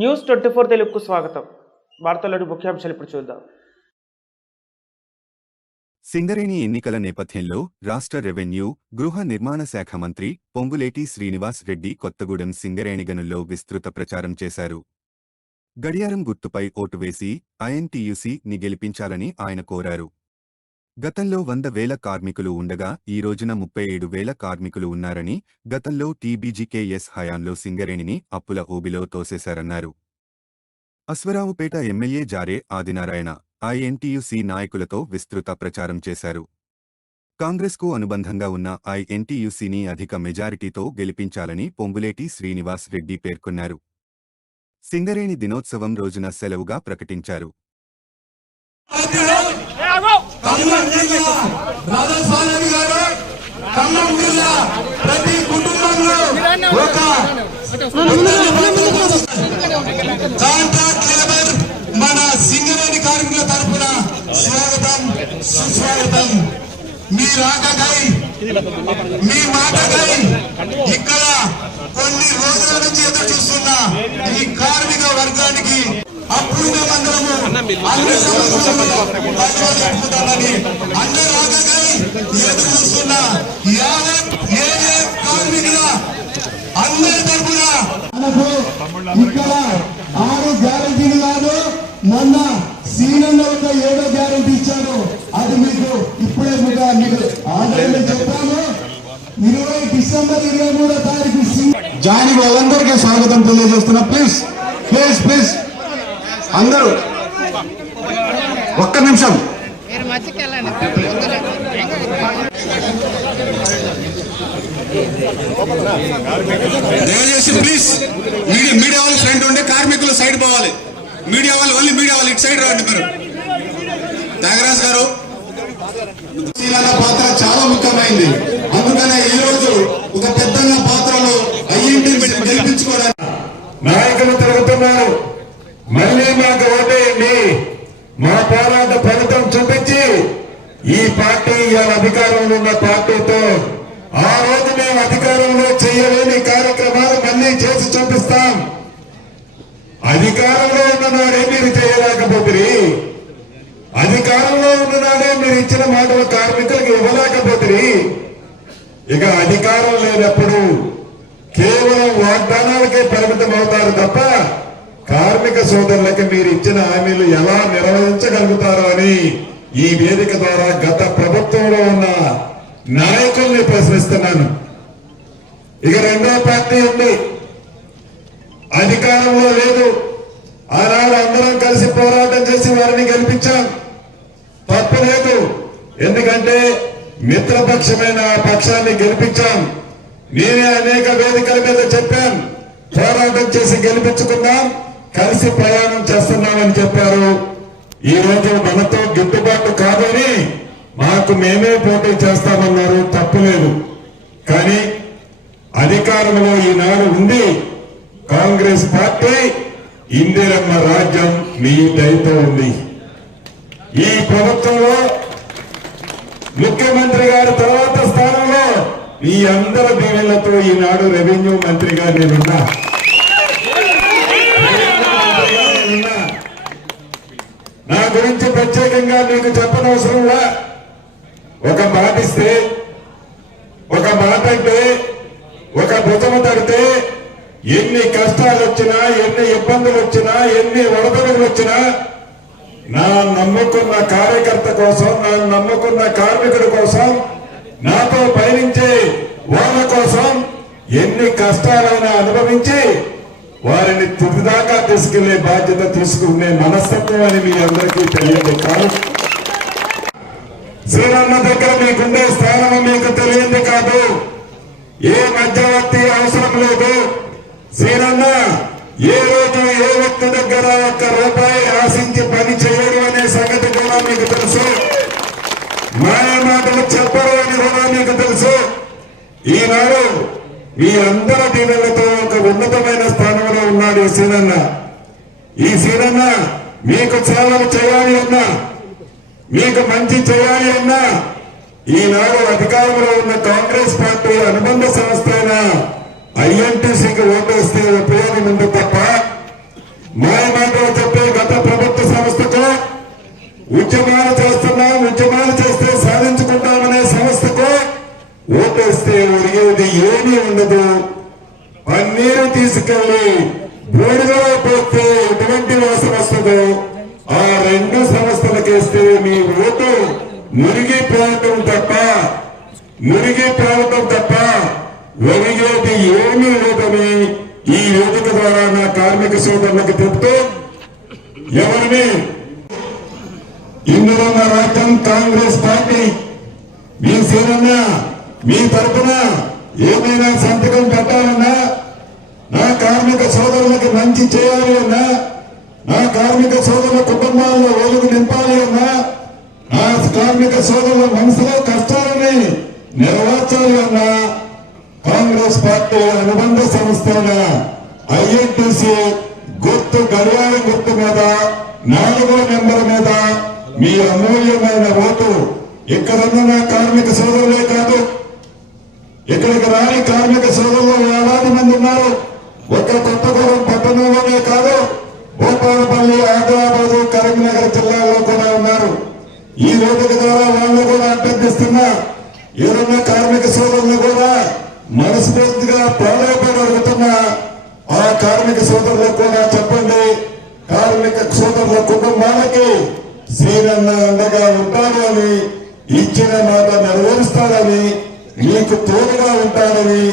News 24 తెలుగుకు స్వాగతం. వార్తల్లోని ముఖ్యాంశాలు ఇప్పుడు చూద్దాం. సింగరేణి ఎన్నికల నేపథ్యంలో రాష్ట్ర రెవెన్యూ, గృహ నిర్మాణ శాఖ మంత్రి పొంగులేటి శ్రీనివాస్ రెడ్డి కొత్తగూడెం సింగరేణిగనుల్లో విస్తృత ప్రచారం చేశారు. గడియారం గుర్తుపై ఓటు వేసి ఐఎన్టీయూసీని గెలిపించాలని ఆయన కోరారు. గతంలో 100,000 కార్మికులు ఉండగా ఈ రోజున 37,000 కార్మికులు ఉన్నారని, గతంలో టీబీజీకేఎస్ హయాంలో సింగరేణిని అప్పుల ఊబిలో తోసేశారన్నారు. అశ్వరావుపేట ఎమ్మెల్యే జారే ఆదినారాయణ ఐఎన్టీయూసీ నాయకులతో విస్తృత ప్రచారం చేశారు. కాంగ్రెస్కు అనుబంధంగా ఉన్న ఐఎన్టీయూసీని అధిక మెజారిటీతో గెలిపించాలని పొంగులేటి శ్రీనివాస్ రెడ్డి పేర్కొన్నారు. సింగరేణి దినోత్సవం రోజున సెలవుగా ప్రకటించారు. మన సింగరేణి కార్మికుల తరఫున స్వాగతం, సుస్వాగతం. మీ రాకకై, మీ మాటకై ఇక్కడ కొన్ని రోజుల నుంచి ఎదురు చూస్తున్న ఈ కార్మిక వర్గానికి అప్పుడు అందరము అన్ని సమస్యలను పరిష్కరించుకుంటామని అన్న రాకకై ఎదురు చూస్తున్న కార్మికుల అందరి తరఫున ఇక్కడ 6 గ్యారెంటీలు కాదు, మొన్న సీనన్న ఒక 7వ గ్యారెంటీ ఇచ్చారు. అది మీకు ఇప్పుడే మీకు ఆల్రెడీ చెప్పాము. 20 డిసెంబర్ 23వ తారీఖు జాయిన్ వాళ్ళందరికీ స్వాగతం తెలియజేస్తున్నా. ప్లీజ్ ప్లీజ్ ప్లీజ్ అందరూ ఒక్క నిమిషం. దయచేసి ప్లీజ్ మీడియా వాళ్ళు ఫ్రంట్ ఉండే, కార్మికులు సైడ్ పోవాలి. మీడియా వాళ్ళు ఓన్లీ మీడియా వాళ్ళు ఇటు సైడ్ రండి. మీరు త్యాగరాజ్ గారు పాత్ర చాలా ముఖ్యమైంది. అందుకనే ఈ రోజు ఒక పెద్దన్న పాత్రలో గెలిపించుకోవడానికి నాయకులు తిరుగుతున్నారు. మళ్ళీ మాకు ఓటేయండి, మా పోరాట ఫలితం చూపించి ఈ పార్టీ ఇవాళ అధికారంలో ఉన్న పార్టీతో ఆ రోజు మేము అధికారంలో చేయలేని కార్యక్రమాలు మళ్ళీ చేసి చూపిస్తాం. అధికారంలో ఉన్ననాడే మీరు చేయలేకపోతే, అధికారంలో ఉన్ననాడే మీరు ఇచ్చిన మాటలు కార్మికులకు ఇవ్వలేకపోతే, ఇక అధికారం లేనప్పుడు కేవలం వాగ్దానాలకే పరిమితం అవుతారు తప్ప కార్మిక సోదరులకి మీరు ఇచ్చిన హామీలు ఎలా నిర్వహించగలుగుతారో అని ఈ వేదిక ద్వారా గత ప్రభుత్వంలో ఉన్న నాయకుల్ని ప్రశ్నిస్తున్నాను. ఇక రెండో పార్టీ ఉంది, అధికారంలో లేదు. ఆనాడు అందరం కలిసి పోరాటం చేసి వారిని గెలిపించాం, తప్పు లేదు. ఎందుకంటే మిత్రపక్షమైన పక్షాన్ని గెలిపించాం. నేనే అనేక వేదికల మీద చెప్పాను, పోరాటం చేసి గెలిపించుకున్నాం, కలిసి ప్రయాణం చేస్తున్నామని చెప్పారు. ఈ రోజు మనతో గిట్టుబాటు కాదని మాకు మేమే పోటీ చేస్తామన్నారు, తప్పులేదు. కానీ అధికారంలో ఈనాడు ఉంది కాంగ్రెస్ పార్టీ. ఇందిరమ్మ రాజ్యం మీ దయతో ఉంది. ఈ ప్రభుత్వంలో ముఖ్యమంత్రి గారి తర్వాత స్థానంలో మీ అందరి దీవెనలతో ఈనాడు రెవెన్యూ మంత్రిగా నేనున్నా. నా గురించి ప్రత్యేకంగా మీకు చెప్పనవసరంలా, ఒక మాట ఇస్తే, ఒక మాట అంటే, ఒక భుజము తడితే ఎన్ని కష్టాలు వచ్చినా, ఎన్ని ఇబ్బందులు వచ్చినా, ఎన్ని ఒడదడుగులు వచ్చినా నా నమ్ముకున్న కార్యకర్త కోసం, నా నమ్ముకున్న కార్మికుడి కోసం, నాతో పయనించే వాళ్ళ కోసం ఎన్ని కష్టాలైనా అనుభవించి వారిని తుదిదాకా తీసుకెళ్లే బాధ్యత తీసుకునే మనస్తత్వం అని మీ అందరికీ తెలియదు కాదు. శ్రీరన్న దగ్గర మీకుండే స్థానం మీకు తెలియంది కాదు. ఏ మధ్యవర్తి అవసరం లేదు. శ్రీరన్న ఏ రోజు ఏ వ్యక్తి దగ్గర ₹1 ఆశించి పని చేయడు అనే సంగతి కూడా మీకు తెలుసు. మాయ మాటలు చెప్పరు అని కూడా మీకు తెలుసు. ఈనాడు మీ అందరి దీవెనలతో ఒక ఉన్నతమైన స్థానంలో ఉన్నాడు ఈ సీనన్న. ఈ సీనన్న మీకు సేవలు చేయాలి అన్నా, మీకు మంచి చేయాలి అన్నా, ఈనాడు అధికారంలో ఉన్న కాంగ్రెస్ పార్టీ అనుబంధ సంస్థ అయిన ఐఎన్టీసీకి ఓటేస్తే ఉపయోగం ఉంది తప్ప ఉద్యమాలు చేస్తున్నాం, ఉద్యమాలు చేస్తే సాధించుకుంటామనే సంస్థకు ఓటేస్తే ఒరిగేది ఏమీ ఉండదు. పన్నీరు తీసుకెళ్లి బూడిదలో పోస్తే ఎటువంటి వాసన వస్తుందో ఆ రెండు సంస్థలకేస్తే మీ ఓటు మురిగిపోవటం తప్ప ఒరిగేది ఏమీ లేదని ఈ వేదిక ద్వారా నా కార్మిక సోదరులకు చెప్తూ, ఎవరిని ఇందులో ఉన్న రాష్ట్రం కాంగ్రెస్ పార్టీ మీ సేనన్న మీ తరఫున ఏమైనా సంతకం పెట్టాలన్నా, నా కార్మిక సోదరులకు మంచి చేయాలి అన్నా, నా కార్మిక సోదరుల కుటుంబాల్లో వెలుగు నింపాలి అన్నా, నా కార్మిక సోదరుల మనసులో కష్టాలని నెరవేర్చాలి అన్నా, కాంగ్రెస్ పార్టీ అనుబంధ సంస్థ ఐఎన్టీసీ గుర్తు గడియారం గుర్తు మీద 4వ నెంబర్ మీద మీ అమూల్యమైన ఓటు ఇక్కడున్న నా కార్మిక సోదరులే కాదు, ఇక్కడికి రాని కార్మిక సోదరులు వేలాది మంది ఉన్నారు. ఒక్క కొత్తగూడెం పట్టణంలోనే కాదు, భూపాలపల్లి, ఆదిలాబాదు, కరీంనగర్ జిల్లాలో కూడా ఉన్నారు. ఈ వేదిక ద్వారా వాళ్ళు కూడా అభ్యర్థిస్తున్నా, ఎవరున్న కార్మిక సోదరులు కూడా మనస్ఫూర్తిగా ప్రాధాన్యత అడుగుతున్నా ఆ కార్మిక సోదరులకు కూడా చెప్పండి, కార్మిక సోదరుల కుటుంబాలకి శ్రీరన్న అండగా ఉంటాడు అని, ఇచ్చిన మాట నెరవేరుస్తాడని, మీకు తోడుగా ఉంటాడని